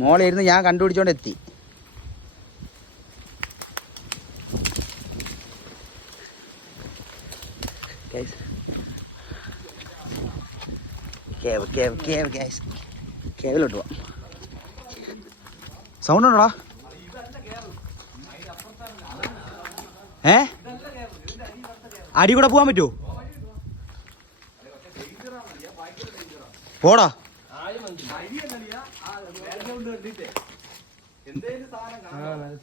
മോളിരുന്ന് ഞാൻ കണ്ടുപിടിച്ചോണ്ട് എത്തി. കേവിലോട്ട് പോവാം. സൗണ്ട് ഉണ്ടോടാ? അടി കൂടെ പോവാൻ പറ്റുമോ? പോടാ.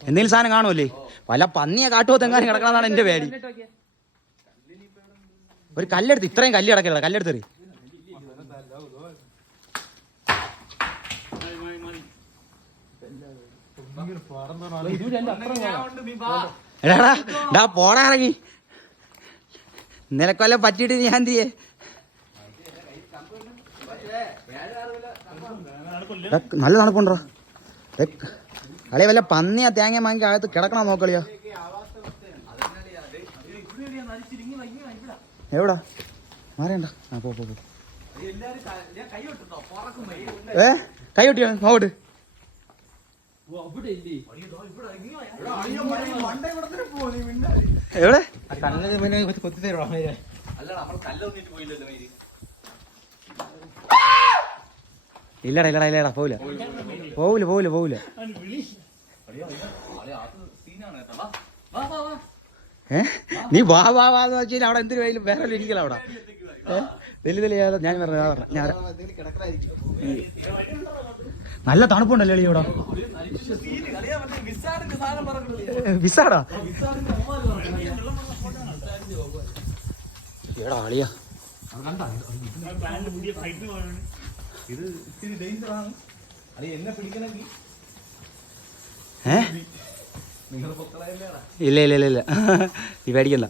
എന്തെങ്കിലും സാധനം കാണുമല്ലേ? വല്ല പന്നിയെ കാട്ടുപോത്തെങ്ങാനും കിടക്കണമെന്നാണ് എന്റെ പേടി. ഒരു കല്ലെടുത്ത്, ഇത്രയും കല്ല് കിടക്കില്ല, കല്ലെടുത്തെറി. എടാ പോടാ ഇറങ്ങി. നിനക്കൊല്ലം പറ്റിയിട്ട് ഞാൻ എന്ത് ചെയ്യേ? നല്ല തണുപ്പുണ്ടോ കളിയ? വല്ല പന്നിയാ തേങ്ങ വാങ്ങി അകത്ത് കിടക്കണം നോക്കളിയാ. എവിടാ മാറിയണ്ട. ആ പോ. കൈ ഒട്ടിയോ നോട്ട്? എവിടെ? ഇല്ലടാ പോവില്ല. നീ വാന്ന് വെച്ചാൽ അവിടെ എന്തിനു വേലും വേറെ ഇരിക്കല അവിടെ. ഞാൻ ഞാൻ നല്ല തണുപ്പുണ്ടല്ലേ ഇവിടെ? വിസാടാ എടാ ആളിയാ. ഇല്ല നീ പേടിക്കണ്ട.